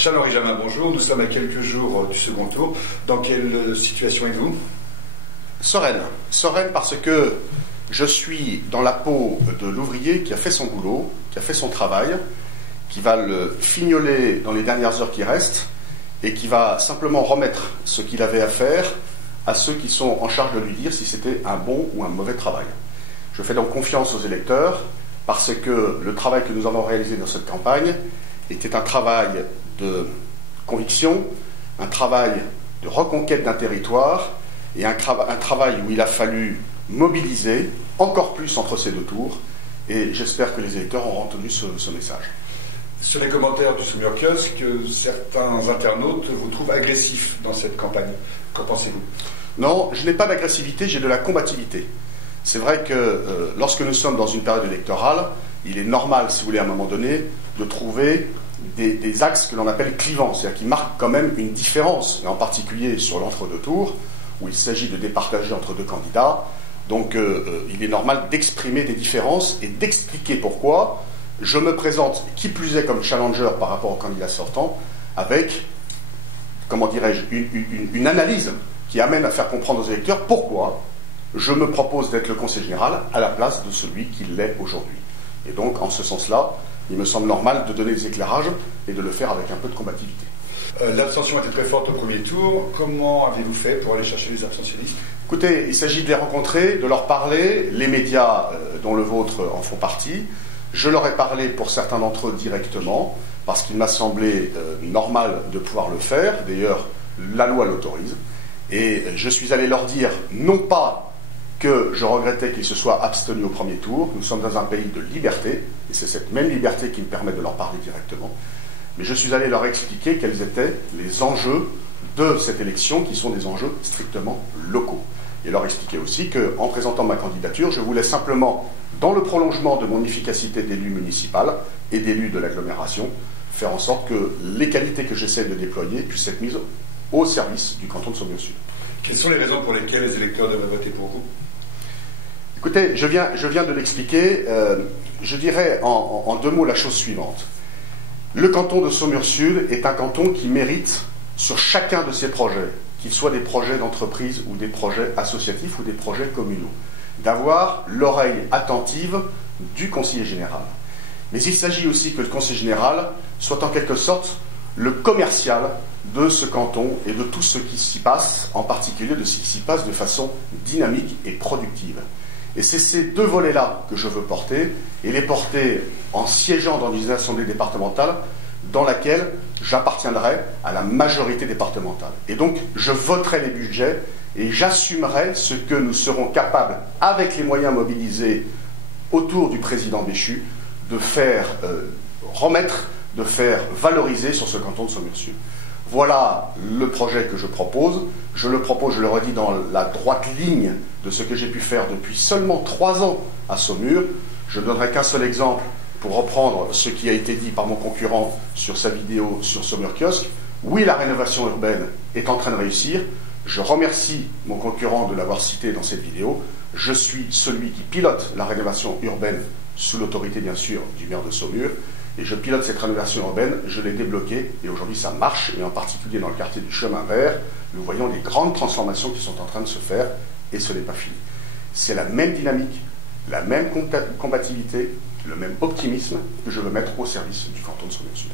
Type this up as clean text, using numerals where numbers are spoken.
Charles-Henri Jamin, bonjour. Nous sommes à quelques jours du second tour. Dans quelle situation êtes-vous? Sereine. Sereine parce que je suis dans la peau de l'ouvrier qui a fait son boulot, qui a fait son travail, qui va le fignoler dans les dernières heures qui restent et qui va simplement remettre ce qu'il avait à faire à ceux qui sont en charge de lui dire si c'était un bon ou un mauvais travail. Je fais donc confiance aux électeurs parce que le travail que nous avons réalisé dans cette campagne était un travail de conviction, un travail de reconquête d'un territoire et un travail où il a fallu mobiliser encore plus entre ces deux tours, et j'espère que les électeurs auront retenu ce message. Sur les commentaires du Saumur Kiosque, certains internautes vous trouvent agressif dans cette campagne. Qu'en pensez-vous? Non, je n'ai pas d'agressivité, j'ai de la combativité. C'est vrai que lorsque nous sommes dans une période électorale, il est normal, si vous voulez, à un moment donné, de trouver des axes que l'on appelle clivants, c'est-à-dire qui marquent quand même une différence, et en particulier sur l'entre-deux tours, où il s'agit de départager entre deux candidats. Donc il est normal d'exprimer des différences et d'expliquer pourquoi je me présente, qui plus est comme challenger par rapport au candidat sortant, avec, comment dirais-je, une analyse qui amène à faire comprendre aux électeurs pourquoi je me propose d'être le conseiller général à la place de celui qui l'est aujourd'hui. Et donc, en ce sens-là, il me semble normal de donner des éclairages et de le faire avec un peu de combativité. L'abstention était très forte au premier tour. Comment avez-vous fait pour aller chercher les abstentionnistes? Écoutez, il s'agit de les rencontrer, de leur parler. Les médias, dont le vôtre, en font partie. Je leur ai parlé pour certains d'entre eux directement, parce qu'il m'a semblé normal de pouvoir le faire. D'ailleurs, la loi l'autorise. Et je suis allé leur dire, non pas que je regrettais qu'ils se soient abstenus au premier tour, nous sommes dans un pays de liberté, et c'est cette même liberté qui me permet de leur parler directement, mais je suis allé leur expliquer quels étaient les enjeux de cette élection, qui sont des enjeux strictement locaux. Et leur expliquer aussi qu'en présentant ma candidature, je voulais simplement, dans le prolongement de mon efficacité d'élu municipal et d'élu de l'agglomération, faire en sorte que les qualités que j'essaie de déployer puissent être mises au service du canton de Saumur-Sud. Quelles sont les raisons pour lesquelles les électeurs devraient voter pour vous? Écoutez, je viens de l'expliquer. Je dirais en deux mots la chose suivante. Le canton de Saumur-Sud est un canton qui mérite, sur chacun de ses projets, qu'ils soient des projets d'entreprise ou des projets associatifs ou des projets communaux, d'avoir l'oreille attentive du conseiller général. Mais il s'agit aussi que le conseiller général soit en quelque sorte le commercial de ce canton et de tout ce qui s'y passe, en particulier de ce qui s'y passe de façon dynamique et productive. Et c'est ces deux volets-là que je veux porter, et les porter en siégeant dans une assemblée départementale dans laquelle j'appartiendrai à la majorité départementale. Et donc, je voterai les budgets et j'assumerai ce que nous serons capables, avec les moyens mobilisés autour du président Béchu, de faire remettre, de faire valoriser sur ce canton de Saumur-Sud. Voilà le projet que je propose. Je le propose, je le redis, dans la droite ligne de ce que j'ai pu faire depuis seulement 3 ans à Saumur. Je ne donnerai qu'un seul exemple pour reprendre ce qui a été dit par mon concurrent sur sa vidéo sur Saumur Kiosque. Oui, la rénovation urbaine est en train de réussir. Je remercie mon concurrent de l'avoir cité dans cette vidéo. Je suis celui qui pilote la rénovation urbaine sous l'autorité, bien sûr, du maire de Saumur. Et je pilote cette rénovation urbaine, je l'ai débloquée, et aujourd'hui ça marche, et en particulier dans le quartier du Chemin Vert, nous voyons les grandes transformations qui sont en train de se faire, et ce n'est pas fini. C'est la même dynamique, la même combativité, le même optimisme que je veux mettre au service du canton de Saumur-Sud.